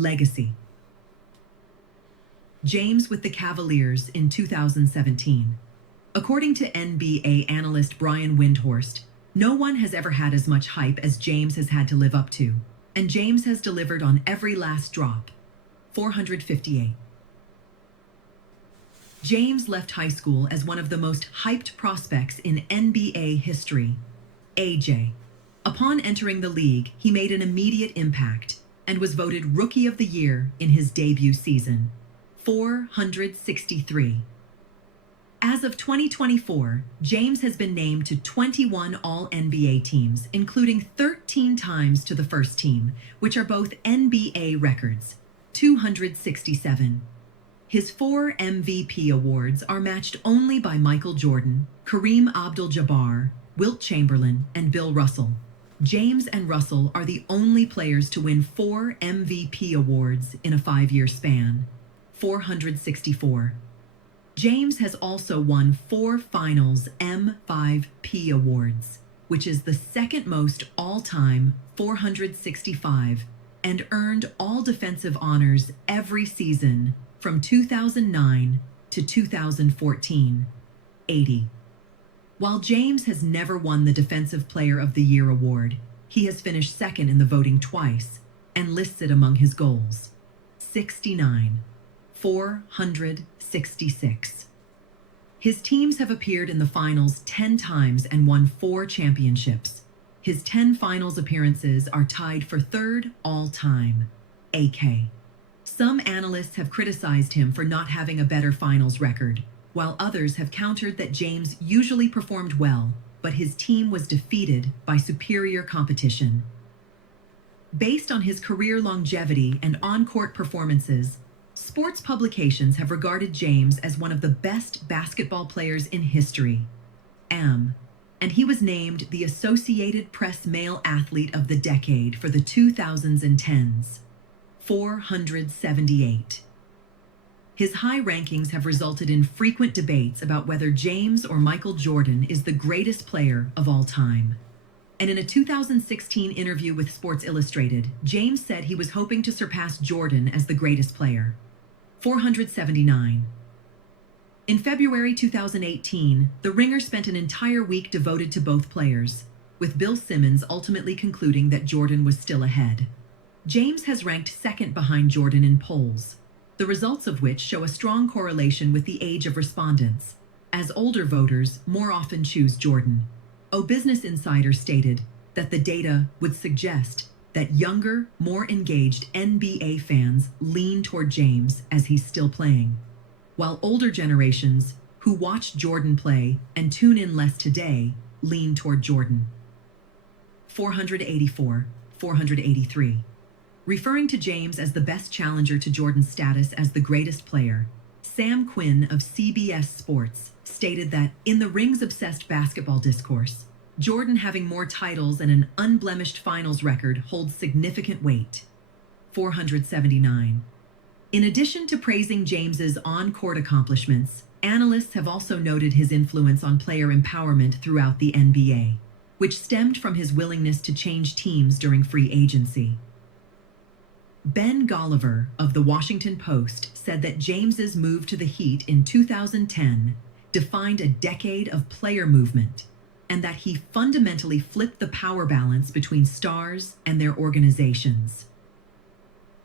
Legacy. James with the Cavaliers in 2017. According to NBA analyst Brian Windhorst, no one has ever had as much hype as James has had to live up to, and James has delivered on every last drop. 458. James left high school as one of the most hyped prospects in NBA history. AJ. Upon entering the league, he made an immediate impact and was voted Rookie of the Year in his debut season. 463. As of 2024, James has been named to 21 All-NBA teams, including 13 times to the first team, which are both NBA records. 267. His 4 MVP awards are matched only by Michael Jordan, Kareem Abdul-Jabbar, Wilt Chamberlain, and Bill Russell. James and Russell are the only players to win 4 MVP awards in a 5-year span. 464. James has also won 4 Finals M5P awards, which is the second most all-time, 465, and earned all defensive honors every season from 2009 to 2014. 80. While James has never won the Defensive Player of the Year award, he has finished second in the voting twice and lists it among his goals. 69. 466. His teams have appeared in the finals 10 times and won 4 championships. His 10 finals appearances are tied for third all-time. AK. Some analysts have criticized him for not having a better finals record, while others have countered that James usually performed well, but his team was defeated by superior competition. Based on his career longevity and on-court performances, sports publications have regarded James as one of the best basketball players in history. And he was named the Associated Press Male Athlete of the Decade for the 2000s and 10s. 478. His high rankings have resulted in frequent debates about whether James or Michael Jordan is the greatest player of all time. And in a 2016 interview with Sports Illustrated, James said he was hoping to surpass Jordan as the greatest player. 479. In February 2018, The Ringer spent an entire week devoted to both players, with Bill Simmons ultimately concluding that Jordan was still ahead. James has ranked second behind Jordan in polls, the results of which show a strong correlation with the age of respondents, as older voters more often choose Jordan. Business Insider stated that the data would suggest that younger, more engaged NBA fans lean toward James as he's still playing, while older generations who watch Jordan play and tune in less today lean toward Jordan. 484, 483. Referring to James as the best challenger to Jordan's status as the greatest player, Sam Quinn of CBS Sports stated that in the rings-obsessed basketball discourse, Jordan having more titles and an unblemished finals record holds significant weight. 479. In addition to praising James's on-court accomplishments, analysts have also noted his influence on player empowerment throughout the NBA, which stemmed from his willingness to change teams during free agency. Ben Golliver of The Washington Post said that James's move to the Heat in 2010 defined a decade of player movement, and that he fundamentally flipped the power balance between stars and their organizations.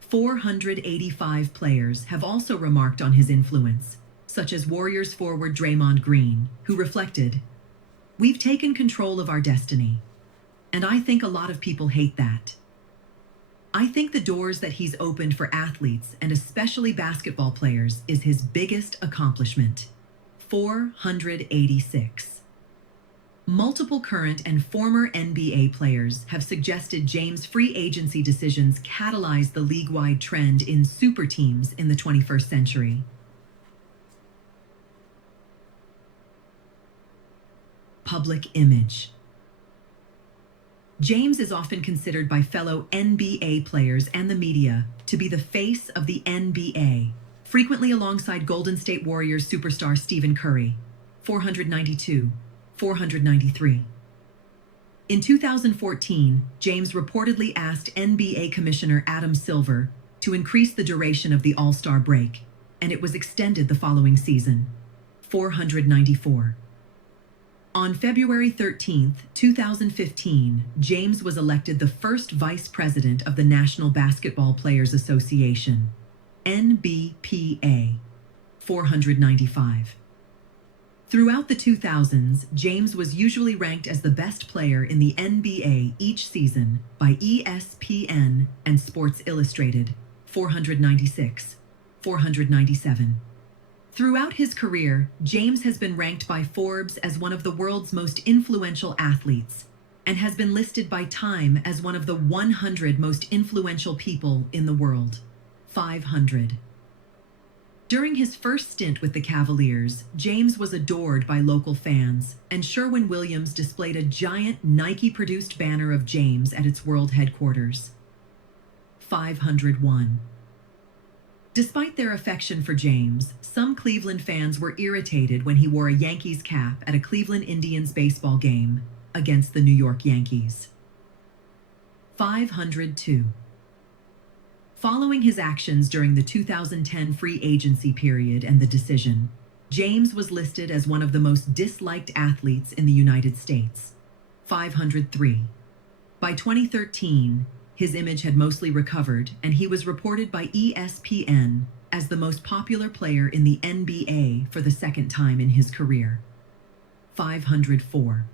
485 players have also remarked on his influence, such as Warriors forward Draymond Green, who reflected, "We've taken control of our destiny, and I think a lot of people hate that. I think the doors that he's opened for athletes, and especially basketball players, is his biggest accomplishment." 486. Multiple current and former NBA players have suggested James' free agency decisions catalyzed the league-wide trend in super teams in the 21st century. Public image. James is often considered by fellow NBA players and the media to be the face of the NBA, frequently alongside Golden State Warriors superstar Stephen Curry. 492, 493. In 2014, James reportedly asked NBA Commissioner Adam Silver to increase the duration of the All-Star break, and it was extended the following season. 494. On February 13, 2015, James was elected the first vice president of the National Basketball Players Association, NBPA. 495. Throughout the 2000s, James was usually ranked as the best player in the NBA each season by ESPN and Sports Illustrated. 496. 497. Throughout his career, James has been ranked by Forbes as one of the world's most influential athletes and has been listed by Time as one of the 100 most influential people in the world. 500. During his first stint with the Cavaliers, James was adored by local fans, and Sherwin-Williams displayed a giant Nike-produced banner of James at its world headquarters. 501. Despite their affection for James, some Cleveland fans were irritated when he wore a Yankees cap at a Cleveland Indians baseball game against the New York Yankees. 502. Following his actions during the 2010 free agency period and the decision, James was listed as one of the most disliked athletes in the United States. 503. By 2013, his image had mostly recovered, and he was reported by ESPN as the most popular player in the NBA for the second time in his career. 504.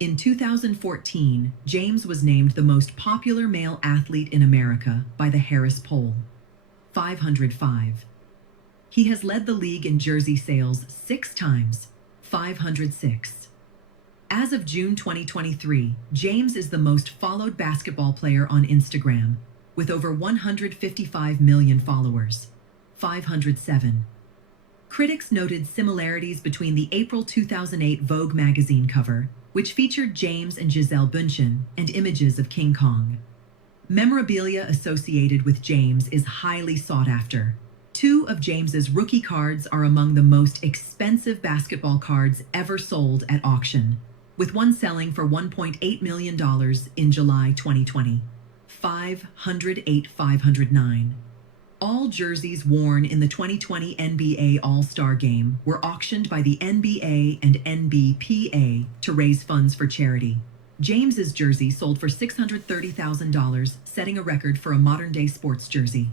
In 2014, James was named the most popular male athlete in America by the Harris Poll. 505. He has led the league in jersey sales 6 times. 506. As of June 2023, James is the most followed basketball player on Instagram, with over 155 million followers. 507. Critics noted similarities between the April 2008 Vogue magazine cover, which featured James and Gisele Bündchen, and images of King Kong. Memorabilia associated with James is highly sought after. 2 of James's rookie cards are among the most expensive basketball cards ever sold at auction, with one selling for $1.8 million in July 2020. 508-509. All jerseys worn in the 2020 NBA All-Star Game were auctioned by the NBA and NBPA to raise funds for charity. James's jersey sold for $630,000, setting a record for a modern-day sports jersey.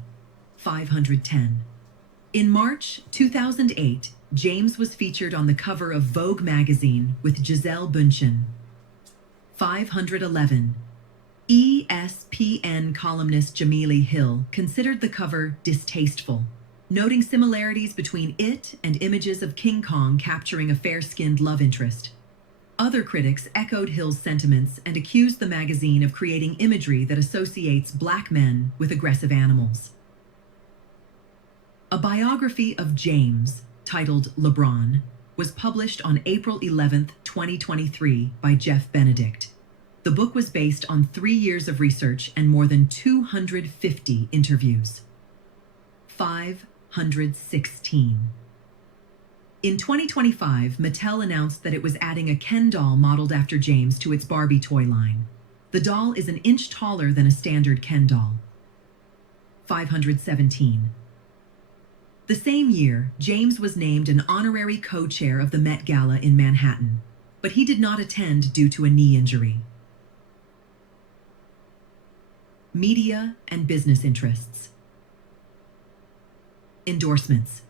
510. In March 2008, James was featured on the cover of Vogue magazine with Gisele Bündchen. 511. ESPN columnist Jamili Hill considered the cover distasteful, noting similarities between it and images of King Kong capturing a fair-skinned love interest. Other critics echoed Hill's sentiments and accused the magazine of creating imagery that associates black men with aggressive animals. A biography of James, titled LeBron, was published on April 11, 2023 by Jeff Benedict. The book was based on 3 years of research and more than 250 interviews. 516. In 2025, Mattel announced that it was adding a Ken doll modeled after James to its Barbie toy line. The doll is an inch taller than a standard Ken doll. 517. The same year, James was named an honorary co-chair of the Met Gala in Manhattan, but he did not attend due to a knee injury. Media and business interests. Endorsements.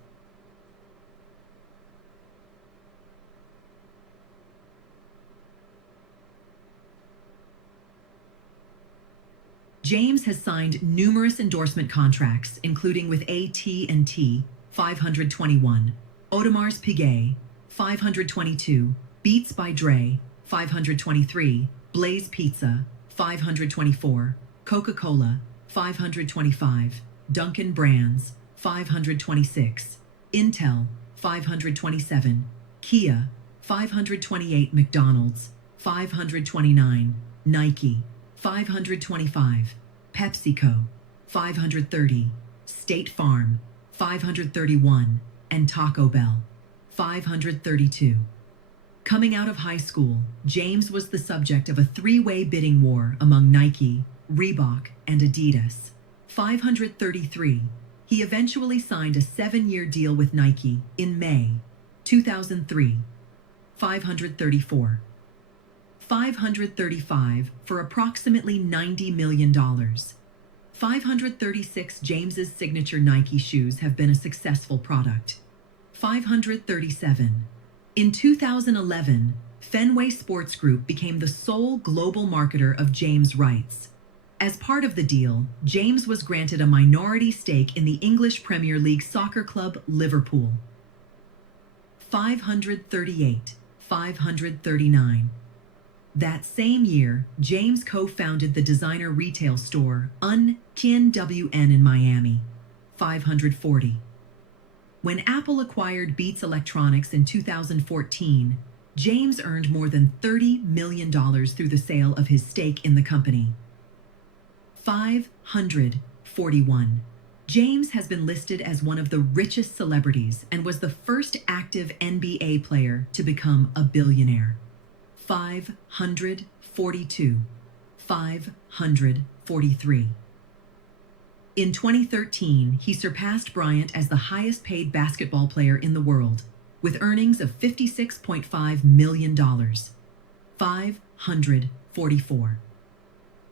James has signed numerous endorsement contracts, including with AT&T, 521, Audemars Piguet, 522, Beats by Dre, 523, Blaze Pizza, 524, Coca-Cola, 525, Dunkin' Brands, 526, Intel, 527, Kia, 528, McDonald's, 529, Nike, 525, PepsiCo, 530, State Farm, 531, and Taco Bell, 532. Coming out of high school, James was the subject of a 3-way bidding war among Nike, Reebok, and Adidas. 533. He eventually signed a 7-year deal with Nike in May 2003. 534. 535 for approximately $90 million. 536. James's signature Nike shoes have been a successful product. 537. In 2011, Fenway Sports Group became the sole global marketer of James' rights. As part of the deal, James was granted a minority stake in the English Premier League soccer club Liverpool. 538. 539. That same year, James co-founded the designer retail store UNWN in Miami. 540. When Apple acquired Beats Electronics in 2014, James earned more than $30 million through the sale of his stake in the company. 541. James has been listed as one of the richest celebrities and was the first active NBA player to become a billionaire. 542. 543. In 2013, he surpassed Bryant as the highest-paid basketball player in the world, with earnings of $56.5 million. 544.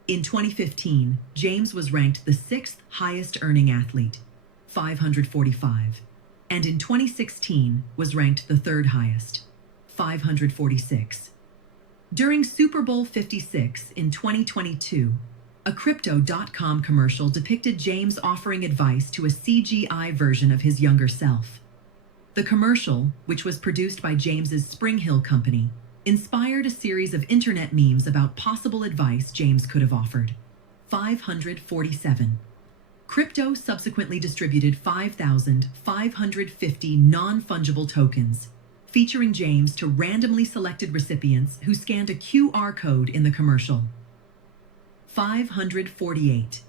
In 2015, James was ranked the 6th highest-earning athlete, 545, and in 2016 was ranked the 3rd highest, 546. During Super Bowl 56 in 2022, a Crypto.com commercial depicted James offering advice to a CGI version of his younger self. The commercial, which was produced by James's Spring Hill company, inspired a series of internet memes about possible advice James could have offered. 547. Crypto subsequently distributed 5,550 non-fungible tokens, featuring James to randomly selected recipients who scanned a QR code in the commercial. 548.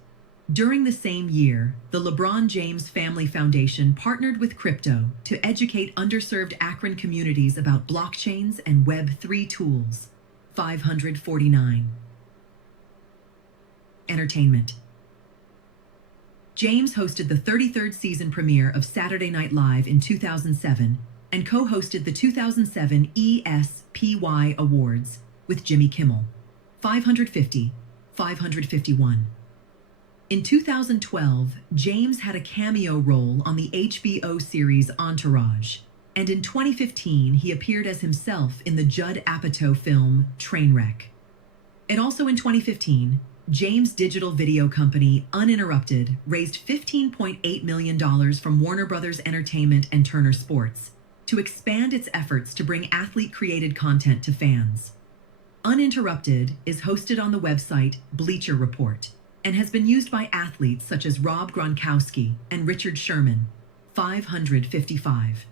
During the same year, the LeBron James Family Foundation partnered with Crypto to educate underserved Akron communities about blockchains and Web3 tools. 549. Entertainment. James hosted the 33rd season premiere of Saturday Night Live in 2007 and co-hosted the 2007 ESPY Awards with Jimmy Kimmel. 550. 551. In 2012, James had a cameo role on the HBO series Entourage, and in 2015 he appeared as himself in the Judd Apatow film Trainwreck. And also in 2015, James' digital video company Uninterrupted raised $15.8 million from Warner Brothers Entertainment and Turner Sports to expand its efforts to bring athlete-created content to fans. Uninterrupted is hosted on the website Bleacher Report and has been used by athletes such as Rob Gronkowski and Richard Sherman. 555.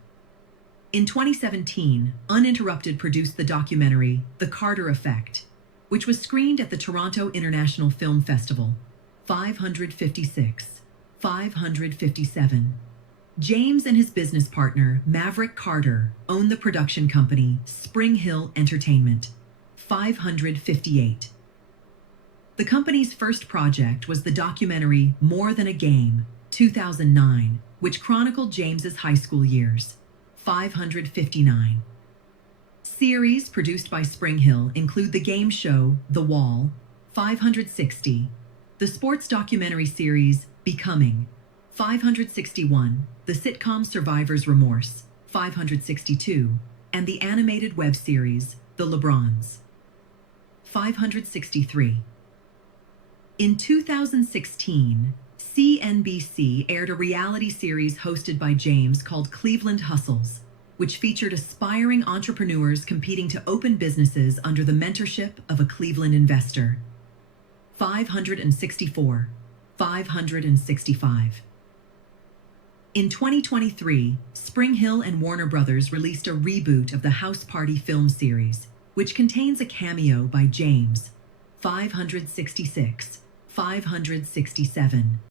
In 2017, Uninterrupted produced the documentary The Carter Effect, which was screened at the Toronto International Film Festival. 556. 557. James and his business partner, Maverick Carter, own the production company Spring Hill Entertainment. 558. The company's first project was the documentary More Than a Game, 2009, which chronicled James's high school years. 559. Series produced by Spring Hill include the game show The Wall. 560. The sports documentary series Becoming. 561. The sitcom Survivor's Remorse. 562. And the animated web series The LeBrons. 563. In 2016, CNBC aired a reality series hosted by James called Cleveland Hustles, which featured aspiring entrepreneurs competing to open businesses under the mentorship of a Cleveland investor. 564. 565. In 2023, Spring Hill and Warner Brothers released a reboot of the House Party film series, which contains a cameo by James. 566. 567.